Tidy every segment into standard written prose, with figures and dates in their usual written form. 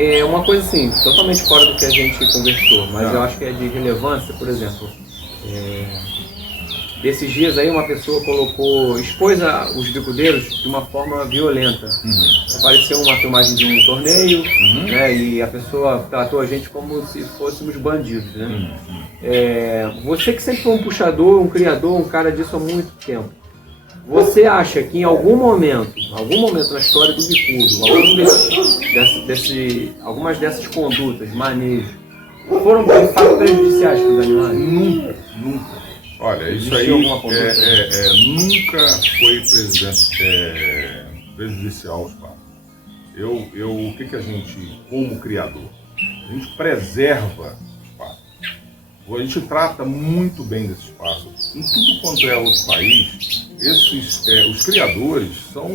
É uma coisa assim, totalmente fora do que a gente conversou, mas eu acho que é de relevância, por exemplo. Desses dias aí uma pessoa expôs os bicudeiros de uma forma violenta. Apareceu uma filmagem de um torneio, né, e a pessoa tratou a gente como se fôssemos bandidos, né? Você que sempre foi um puxador, um criador, um cara disso há muito tempo, você acha que em algum momento na história do bicudo, algumas dessas condutas, manejos, foram de fato prejudiciais para os animais? Nunca. Olha, isso aí nunca foi prejudicial aos pássaros. O que a gente, como criador, a gente preserva os pássaros. A gente trata muito bem desses pássaros. Em tudo quanto é outro país, os criadores são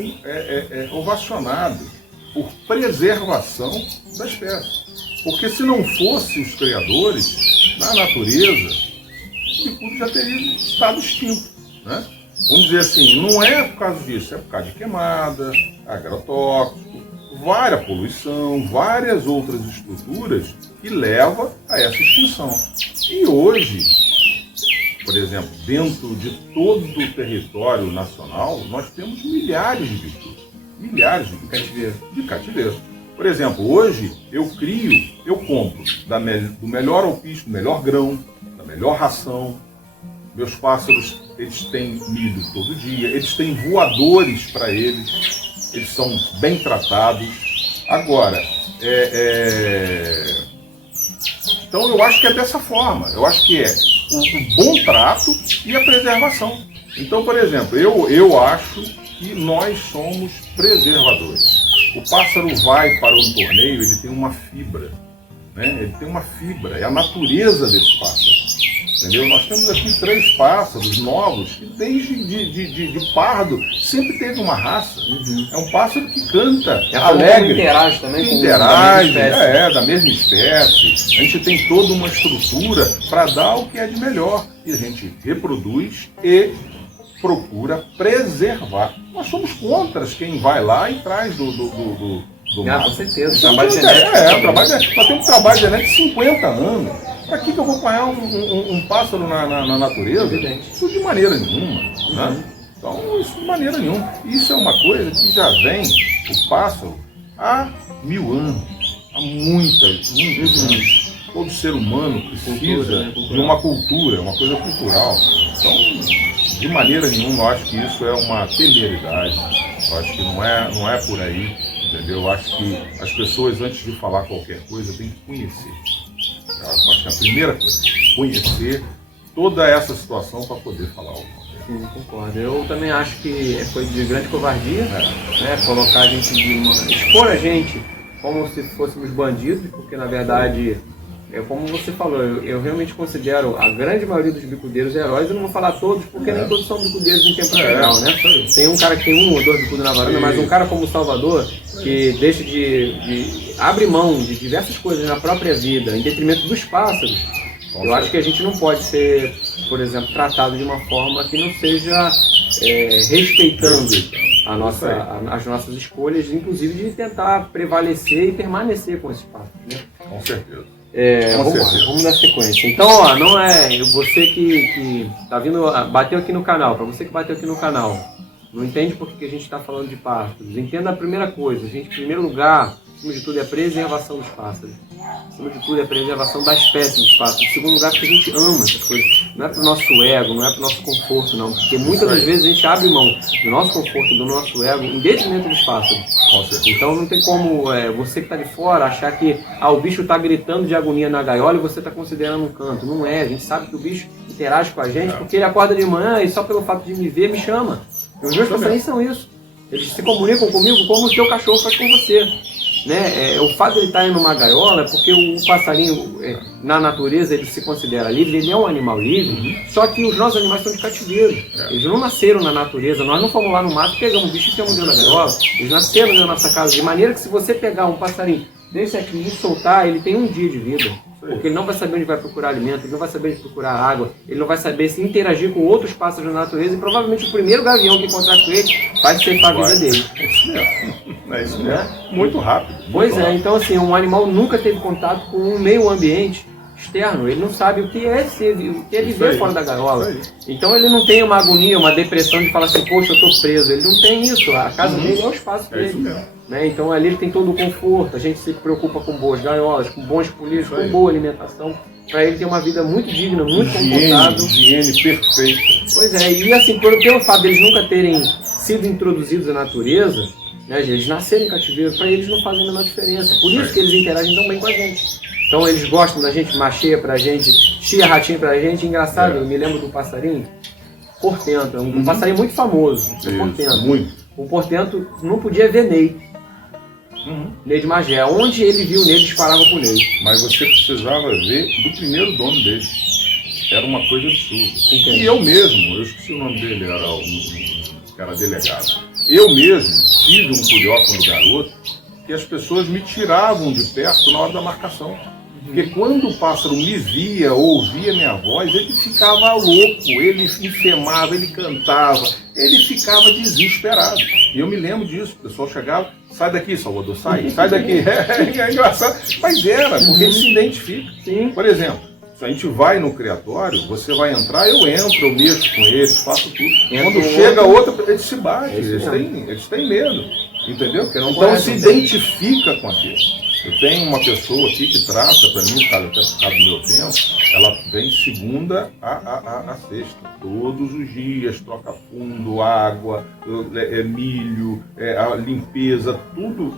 ovacionados por preservação da espécie. Porque se não fossem os criadores, na natureza, o bicudo já teria estado extinto, né? Vamos dizer assim, não é por causa disso, é por causa de queimada, agrotóxico, várias poluição, várias outras estruturas que levam a essa extinção. E hoje, por exemplo, dentro de todo o território nacional, nós temos milhares de bicudos, milhares de cativeiro. Por exemplo, hoje eu compro do melhor alpiste, do melhor grão, melhor ração. Meus pássaros, eles têm milho todo dia, eles têm voadores para eles são bem tratados. Agora, então eu acho que é dessa forma, eu acho que é o bom trato e a preservação. Então, por exemplo, eu acho que nós somos preservadores. O pássaro vai para um torneio, ele tem uma fibra, né? Ele tem uma fibra, é a natureza desse pássaro. Entendeu? Nós temos aqui 3 pássaros novos que desde de pardo sempre teve uma raça. É um pássaro que canta, alegre. Interage também da mesma espécie. A gente tem toda uma estrutura para dar o que é de melhor. E a gente reproduz e procura preservar. Nós somos contra quem vai lá e traz do com certeza. Trabalho genético. Nós temos trabalho genético de 50 anos. Para que eu vou apanhar um pássaro na natureza? Isso de maneira nenhuma. Né? Então, isso de maneira nenhuma. Isso é uma coisa que já vem, o pássaro, há 1000 anos. Há muitos anos. Todo ser humano precisa de uma cultura, uma coisa cultural. Então, de maneira nenhuma, eu acho que isso é uma temeridade. Eu acho que não é por aí. Entendeu? Eu acho que as pessoas, antes de falar qualquer coisa, têm que conhecer. Eu acho que a primeira coisa, conhecer toda essa situação para poder falar alguma coisa. Sim, concordo. Eu também acho que foi de grande covardia, né, colocar a gente expor a gente como se fôssemos bandidos, porque na verdade, como você falou, eu realmente considero a grande maioria dos bicudeiros heróis. Eu não vou falar todos, porque nem todos são bicudeiros em tempo integral, né? Tem um cara que tem 1 ou 2 bicudos na varanda, mas um cara como o Salvador, que deixa abre mão de diversas coisas na própria vida, em detrimento dos pássaros, eu acho que a gente não pode ser, por exemplo, tratado de uma forma que não seja respeitando as nossas escolhas, inclusive de tentar prevalecer e permanecer com esses pássaros, né? Com certeza. Vamos dar sequência. Então, ó, não é você que tá vindo, bateu aqui no canal, para você que bateu aqui no canal, não entende por que a gente está falando de pássaros. Entenda a primeira coisa, gente, em primeiro lugar, acima de tudo é a preservação dos pássaros. Acima de tudo é a preservação da espécie dos pássaros. Em segundo lugar, porque a gente ama essas coisas. Não é para o nosso ego, não é para o nosso conforto, não. Porque muitas das vezes a gente abre mão do nosso conforto, do nosso ego, em detrimento dos pássaros. Então não tem como você que está de fora achar que o bicho está gritando de agonia na gaiola e você está considerando um canto. Não é. A gente sabe que o bicho interage com a gente porque ele acorda de manhã e só pelo fato de me ver me chama. E os meus passarinhos são isso. Eles se comunicam comigo como o seu cachorro faz com você. Né? O fato de ele estar em uma gaiola é porque o passarinho, na natureza, ele se considera livre, ele é um animal livre, só que os nossos animais são de cativeiro. Eles não nasceram na natureza, nós não fomos lá no mato, pegamos um bicho e temos dentro da gaiola. Eles nasceram na nossa casa, de maneira que se você pegar um passarinho desse aqui e soltar, ele tem 1 dia de vida. Porque ele não vai saber onde vai procurar alimento, ele não vai saber onde procurar água, ele não vai saber se interagir com outros pássaros da natureza e provavelmente o primeiro gavião que encontrar com ele vai ceifar a vida dele. É isso mesmo. É isso mesmo. Muito rápido. Pois é, então assim, um animal nunca teve contato com um meio ambiente externo, ele não sabe o que é viver fora da gaiola. Então ele não tem uma agonia, uma depressão de falar assim, poxa, eu estou preso. Ele não tem isso, a casa dele é o espaço dele. Isso mesmo. Né? Então ali ele tem todo o conforto, a gente se preocupa com boas gaiolas, com bons polícias, com boa alimentação, para ele ter uma vida muito digna, muito confortável. Higiene perfeita. Pois é, e assim, pelo fato deles nunca terem sido introduzidos à natureza, né, eles nasceram em cativeiro, para eles não faz a menor diferença. Por isso que eles interagem tão bem com a gente. Então eles gostam da gente, macheia pra gente, chia ratinho pra gente. Engraçado, eu me lembro do passarinho, portento, um passarinho muito famoso, portento. Muito. O portento não podia ver Ney. Ney de Magé. Onde ele viu Ney, disparava pro Ney. Mas você precisava ver do primeiro dono dele. Era uma coisa absurda. Entendi. E eu mesmo, eu esqueci o nome dele, era delegado. Eu mesmo tive um curió quando garoto, que as pessoas me tiravam de perto na hora da marcação. Porque quando o pássaro me via, ouvia minha voz, ele ficava louco, ele infemava, ele cantava, ele ficava desesperado. E eu me lembro disso, o pessoal chegava, sai daqui, Salvador, sai daqui. É engraçado, mas era, porque ele se identifica. Sim. Por exemplo, se a gente vai no criatório, você vai entrar, eu entro, eu mexo com eles, faço tudo. Quando chega outro, eles se batem, eles têm medo, entendeu? Então se identifica com aquilo. Eu tenho uma pessoa aqui que traça para mim, até por causa do meu tempo, ela vem de segunda a sexta, todos os dias, troca fundo, água, milho, a limpeza, tudo.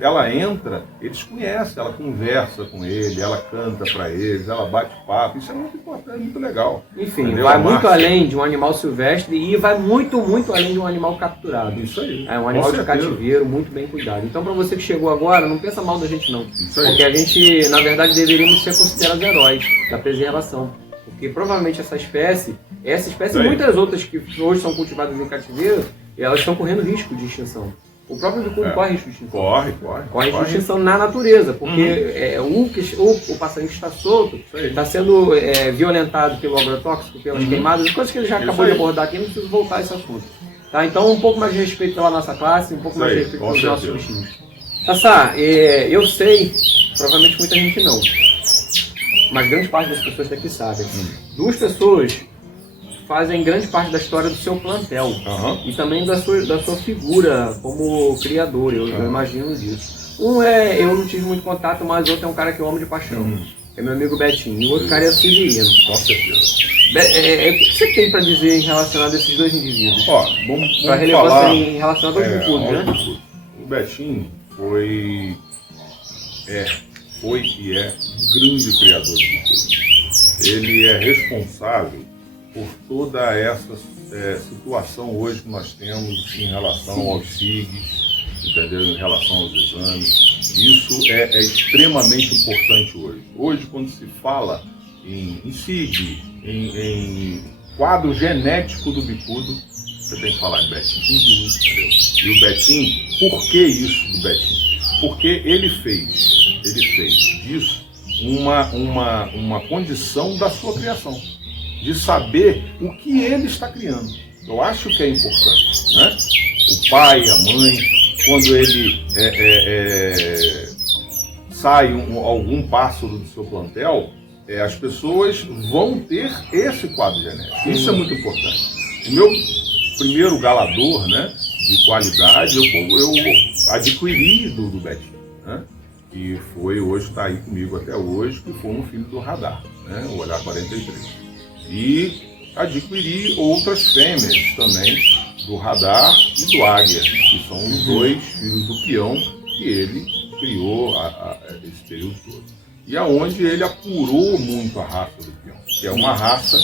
Ela entra, eles conhecem, ela conversa com ele, ela canta para eles, ela bate papo, isso é muito importante, muito legal. Enfim, entendeu? vai muito além de um animal silvestre e vai muito, muito além de um animal capturado. Isso aí. É um animal de cativeiro, muito bem cuidado. Então, para você que chegou agora, não pensa mal da gente não. Porque a gente, na verdade, deveríamos ser considerados heróis da preservação. Porque provavelmente essa espécie e muitas outras que hoje são cultivadas em cativeiro, elas estão correndo risco de extinção. O próprio bicudo corre risco de extinção. Corre risco de extinção na natureza, porque o passarinho que está solto está sendo violentado pelo agrotóxico, pelas queimadas, coisas que ele já acabou de abordar aqui, não preciso voltar a esse assunto. Tá? Então, um pouco mais de respeito pela nossa classe, um pouco mais de respeito pelos nossos bichinhos. Sassá, eu sei, provavelmente muita gente não, mas grande parte das pessoas daqui sabem. Duas pessoas fazem grande parte da história do seu plantel e também da sua figura como criador, eu imagino disso. Um eu não tive muito contato, mas outro é um cara que eu amo de paixão, é meu amigo Betinho, e o outro cara é o Severino. Com certeza. O que você tem para dizer em relação a esses dois indivíduos? Vamos para relevância falar em relação aos bicudos, né? O Betinho foi e é um grande criador de bicudos. Ele é responsável por toda essa situação hoje que nós temos em relação aos SIGs, entendeu? Em relação aos exames. Isso é extremamente importante hoje. Hoje, quando se fala em SIG, em quadro genético do bicudo, você tem que falar em Betinho. E o Betinho, por que isso do Betinho? Porque ele fez disso uma condição da sua criação, de saber o que ele está criando. Eu acho que é importante, né? O pai, a mãe, quando ele sai algum pássaro do seu plantel, as pessoas vão ter esse quadro genético. Isso é muito importante. O meu primeiro galador, né, de qualidade, eu adquiri do Betinho, né? E hoje está aí comigo até hoje, que foi um filho do Radar, né, o Olhar 43. E adquiri outras fêmeas também, do Radar e do Águia, que são os dois filhos do peão que ele criou esse período todo. E aonde ele apurou muito a raça do peão, que é uma raça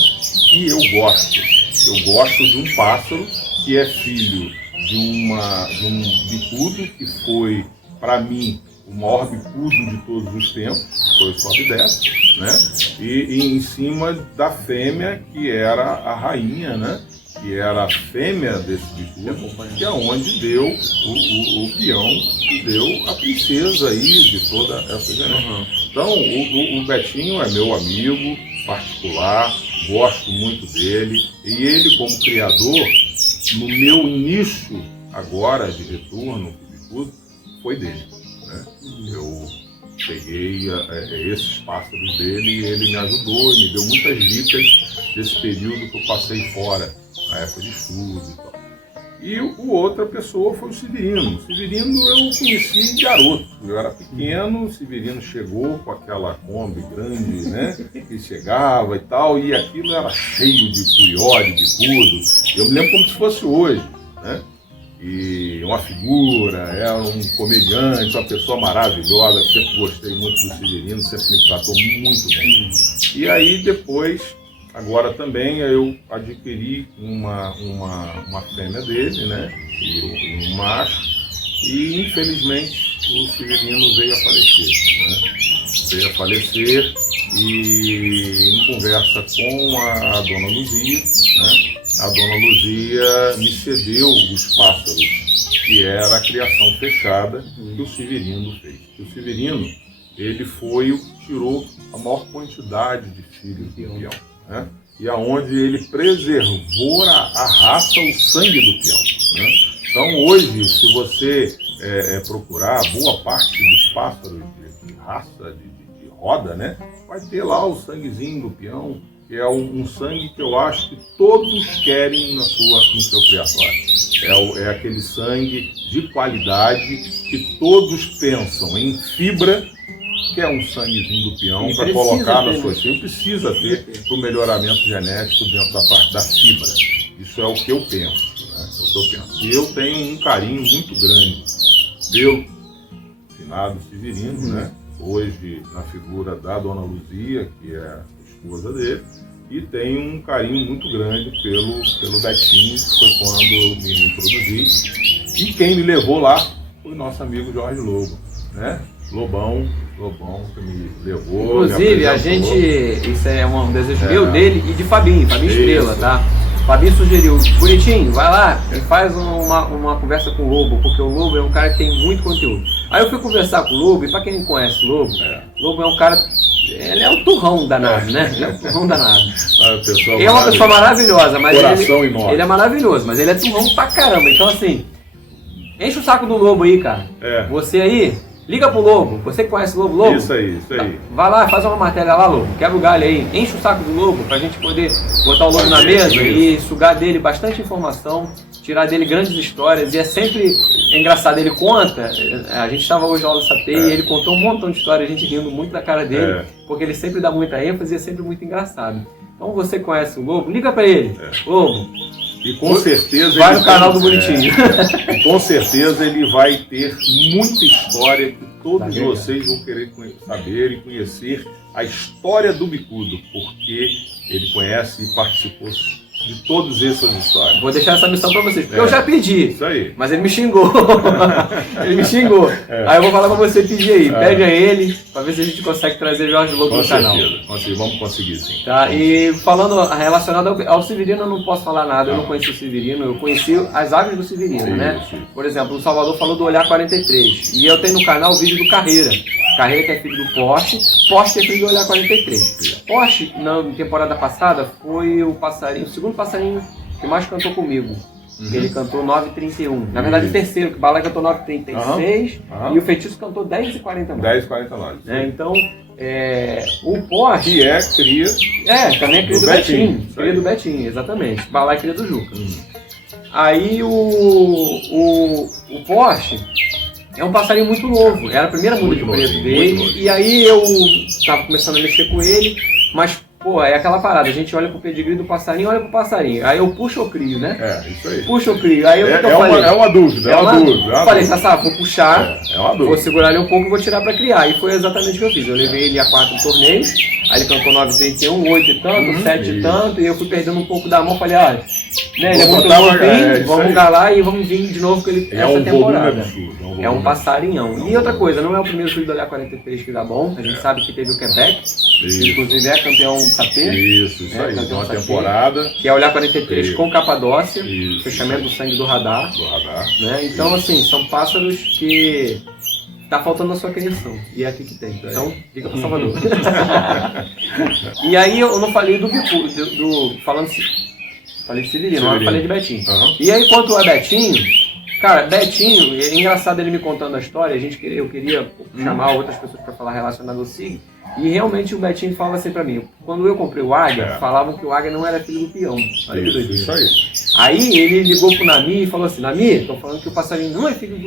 que eu gosto. Eu gosto de um pássaro que é filho de um bicudo que foi, para mim, o maior bicudo de todos os tempos, foi o Sobe e Desce, né? E em cima da fêmea, que era a rainha, né? Que era a fêmea desse bicudo, que é onde deu o peão, que deu a princesa aí de toda essa geração. Então, o Betinho é meu amigo particular, gosto muito dele, e ele, como criador, no meu início agora de retorno, foi dele, né? Eu peguei esses pássaros dele e ele me ajudou, me deu muitas dicas desse período que eu passei fora, na época de estudo e tal. E outra pessoa foi o Severino. O Severino eu conheci de garoto. Eu era pequeno, o Severino chegou com aquela Kombi grande, né? Que chegava e tal, e aquilo era cheio de curió, de bicudo. Eu me lembro como se fosse hoje, né? E uma figura, era um comediante, uma pessoa maravilhosa. Eu sempre gostei muito do Severino, sempre me tratou muito bem. E aí depois, agora também, eu adquiri uma fêmea dele, né? E um macho. E infelizmente o Severino veio a falecer, né? Veio a falecer e em conversa com a dona Luzia, né? A dona Luzia me cedeu os pássaros, que era a criação fechada que o Severino fez. O Severino, ele foi o que tirou a maior quantidade de filhos do peão, né? E aonde ele preservou a raça, o sangue do peão, né? Então hoje, se você procurar boa parte dos pássaros de raça, de roda, né? Vai ter lá o sanguezinho do peão, que é um sangue que eu acho que todos querem no seu criatório. É aquele sangue de qualidade que todos pensam em fibra, que é um sanguezinho do peão para colocar na sua fibra. Precisa ter para o melhoramento genético dentro da parte da fibra. Isso é o que eu penso, né? É o que eu penso. E eu tenho um carinho muito grande pelo finado Severino, né? Hoje na figura da dona Luzia, que é a esposa dele, e tenho um carinho muito grande pelo Betinho, que foi quando eu me introduzi. E quem me levou lá foi o nosso amigo Jorge Lobo, né? Lobão que me levou. Inclusive, a gente, isso é um desejo meu, dele e de Fabinho Estrela, tá? Fabinho sugeriu, bonitinho, vai lá e faz uma conversa com o Lobo, porque o Lobo é um cara que tem muito conteúdo. Aí eu fui conversar com o Lobo, e pra quem não conhece o Lobo é um cara, ele é um turrão danado, né? Ele é um turrão danado. Ele é uma pessoa maravilhosa, mas ele é maravilhoso, mas ele é turrão pra caramba. Então assim, enche o saco do Lobo aí, cara. Você aí, liga pro Lobo, você que conhece o Lobo. Isso aí. Vai lá, faz uma matéria lá, Lobo, quebra o galho aí, enche o saco do Lobo pra gente poder botar o Lobo na mesa e sugar dele bastante informação, tirar dele grandes histórias. E é sempre engraçado, ele conta, a gente estava hoje lá no Sapê e ele contou um montão de histórias, a gente rindo muito da cara dele, porque ele sempre dá muita ênfase e é sempre muito engraçado. Então você conhece o Lobo, liga pra ele, Lobo. E com certeza vai no canal do Bonitinho. E com certeza ele vai ter muita história que todos vocês vão querer saber e conhecer a história do bicudo, porque ele conhece e participou de todas essas histórias. Vou deixar essa missão pra vocês, porque eu já pedi. Isso aí. Mas ele me xingou. Ele me xingou. Aí eu vou falar pra você pedir aí. Pede a ele, pra ver se a gente consegue trazer Jorge Lobo no canal. Vamos conseguir sim. Tá? E falando relacionado ao Severino, eu não posso falar nada. Eu não conheci o Severino. Eu conheci as aves do Severino, né? Por exemplo, o Salvador falou do Olhar 43. E eu tenho no canal o vídeo do Carreira. Carreira, que é filho do Porsche que é filho do Olhar 43. Porsche, na temporada passada, foi o segundo passarinho que mais cantou comigo. Ele cantou 9h31. Na verdade, o terceiro, que o Balé cantou 9h36 e o Feitiço cantou 10h49. 10h49. Então, o Porsche... Que é cria... também é cria do Betinho. Cria do Betinho, exatamente. Balé é cria do Juca. Aí o Porsche... É um passarinho muito novo, era a primeira muda de preto dele, e aí eu tava começando a mexer com ele, mas, pô, é aquela parada, a gente olha pro pedigree do passarinho, olha pro passarinho, aí eu puxo ou crio, né? Isso aí. Puxo ou crio, aí eu falei... É uma dúvida, Eu falei, Sassá, vou puxar, uma vou segurar ele um pouco e vou tirar pra criar, e foi exatamente o que eu fiz, eu levei ele a 4 torneios, aí ele cantou 9h31, 8 e tanto, 7 e tanto, e eu fui perdendo um pouco da mão, falei, né, ele é muito novinho, vamos galar e vamos vir de novo com ele essa temporada. É um passarinhão. E outra coisa, não é o primeiro filho do Olhar 43 que dá bom. A gente sabe que teve o Quebec, que inclusive é campeão do Sapê. Isso aí. Uma temporada. Que é Olhar 43 com Capadócia, fechamento do sangue do radar. Né? Então, assim, são pássaros que tá faltando a sua criação. E é aqui que tem. Então, fica para Salvador. E aí eu não falei do Bicu, falei de Severino, mas eu falei de Betinho. E aí, quanto a Betinho, cara, Betinho, é engraçado ele me contando a história, eu queria chamar outras pessoas para falar relacionado ao SIG, e realmente o Betinho falava assim para mim, quando eu comprei o Águia, falavam que o Águia não era filho do peão. Olha isso aí. Aí ele ligou pro Nami e falou assim, Nami, estão falando que o passarinho não é filho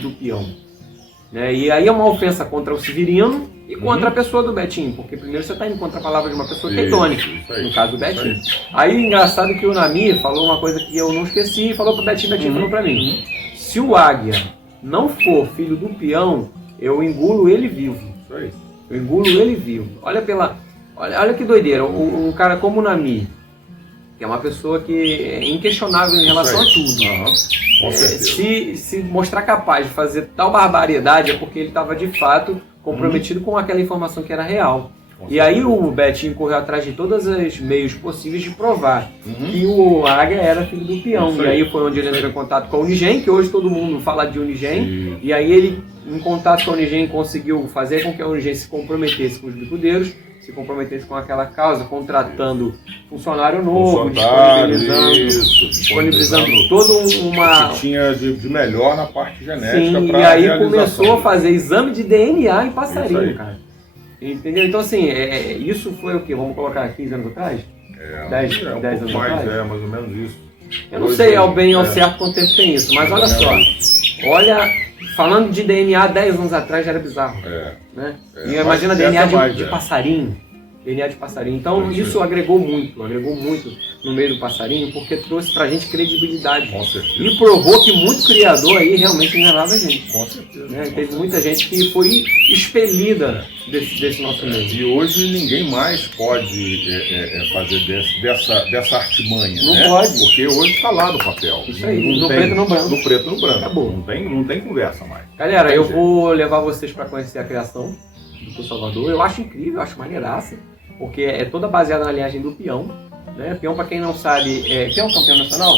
do peão. Né? E aí é uma ofensa contra o Severino e contra a pessoa do Betinho, porque primeiro você está indo contra a palavra de uma pessoa que é tônica, no caso do Betinho. Aí engraçado que o Nami falou uma coisa que eu não esqueci e falou pro Betinho, Betinho falou para mim, se o Águia não for filho do peão, eu engulo ele vivo. Isso aí. Eu engulo ele vivo. Olha que doideira, um cara como o Nami, que é uma pessoa que é inquestionável em relação a tudo. Com certeza. Se mostrar capaz de fazer tal barbaridade é porque ele estava de fato comprometido com aquela informação que era real. E aí o Betinho correu atrás de todos os meios possíveis de provar que o Águia era filho do peão. E aí foi onde ele entrou em contato com a Unigen, que hoje todo mundo fala de Unigen. E aí ele, em contato com a Unigen, conseguiu fazer com que a Unigen se comprometesse com os bicudeiros, se comprometesse com aquela causa, contratando funcionário novo, disponibilizando toda uma... que tinha de melhor na parte genética. Sim, e aí começou a fazer exame de DNA em passarinho, cara. Entendeu? Então assim, isso foi o quê? Vamos colocar 15 anos atrás? 10 anos atrás? Mais ou menos isso. Eu não sei ao certo quanto tempo tem isso, mas olha só. Falando de DNA 10 anos atrás já era bizarro. Né? E imagina DNA de passarinho. DNA de passarinho. Então isso agregou muito no meio do passarinho, porque trouxe pra gente credibilidade. Com certeza. E provou que muito criador aí realmente enganava a gente. Com certeza. Né? Teve muita gente que foi expelida desse nosso meio. E hoje ninguém mais pode fazer dessa artimanha. Não pode. Porque hoje está lá no papel. Isso aí, no preto e no branco. No preto e no branco. Acabou. Não tem conversa mais. Galera, eu vou levar vocês para conhecer a criação do Salvador. Eu acho incrível, eu acho maneiraça, porque é toda baseada na linhagem do peão. Né? Peão, para quem não sabe, peão campeão nacional?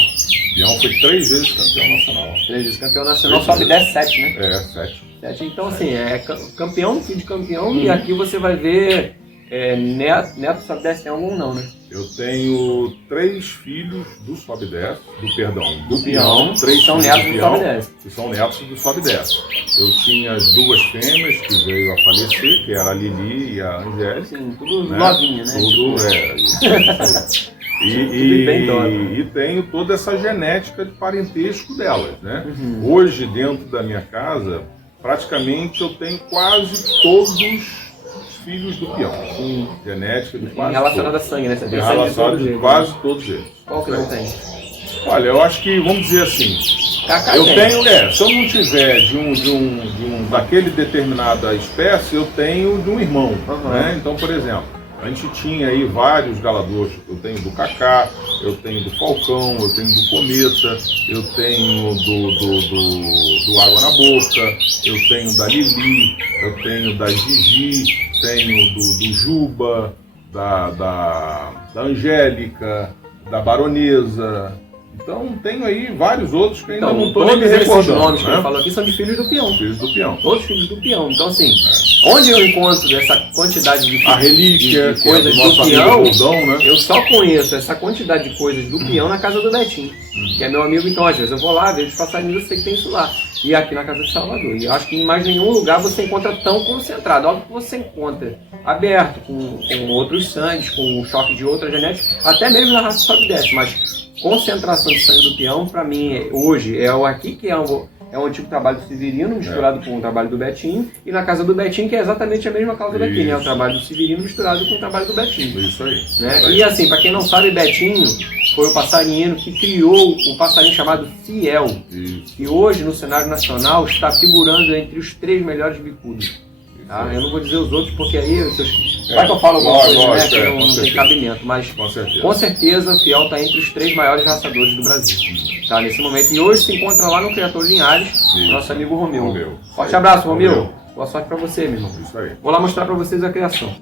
Peão foi 3 vezes campeão nacional. 3 vezes campeão nacional, sobe 10, 7, né? 7. Então, assim, campeão, filho de campeão, e aqui você vai ver neto sobe 10, tem algum não, né? Eu tenho 3 filhos do sobe 10, do peão, 3 são netos do sobe 10. Que são netos do sobe 10. Eu tinha as 2 fêmeas que veio a falecer, que era a Lili e a Angélica. Sim, tudo novinha, né? Tudo, isso. E tenho toda essa genética de parentesco delas, né? Hoje, dentro da minha casa, praticamente eu tenho quase todos os filhos do peão. Genética de quase relacionada a sangue, né? Relacionada de quase todos eles. Qual que não tem? Olha, eu acho que, vamos dizer assim, eu tenho, se eu não tiver daquele determinada espécie, eu tenho de um irmão, né? Então, por exemplo, a gente tinha aí vários galadores, eu tenho do Cacá, eu tenho do Falcão, eu tenho do Cometa, eu tenho do Água na Boca, eu tenho da Lili, eu tenho da Gigi, tenho do Juba, da Angélica, da Baronesa. Então tenho aí vários outros que ainda não estou nem me recordando. Esses nomes que eu falo aqui são de filhos do peão. Filhos do peão. Todos filhos do peão. Então assim, onde eu encontro essa quantidade de a relíquia, de coisas do peão, né? Eu só conheço essa quantidade de coisas do peão na casa do Betinho, que é meu amigo. Então às vezes eu vou lá, vejo os passarinhos, eu sei que tem isso lá. E aqui na casa de Salvador. E eu acho que em mais nenhum lugar você encontra tão concentrado. Óbvio que você encontra aberto, com outros sangues, com o choque de outra genética, até mesmo na raça sobe 10, mas concentração de sangue do peão, para mim, hoje, aqui que é um antigo trabalho do Severino, misturado com o trabalho do Betinho, e na casa do Betinho, que é exatamente a mesma causa daqui, né? O trabalho do Severino misturado com o trabalho do Betinho. Isso aí. Né? E assim, para quem não sabe, Betinho foi o passarinheiro que criou o passarinho chamado Fiel, que hoje, no cenário nacional, está figurando entre os 3 melhores bicudos. Tá? Eu não vou dizer os outros, porque aí vai que eu falo alguma coisa, né, que não tem cabimento, mas com certeza o Fiel está entre os 3 maiores raçadores do Brasil, tá, nesse momento. E hoje se encontra lá no Criador Linhares, nosso amigo Romeu. Forte abraço, Romeu. Boa sorte para você, meu irmão. Isso aí. Vou lá mostrar para vocês a criação.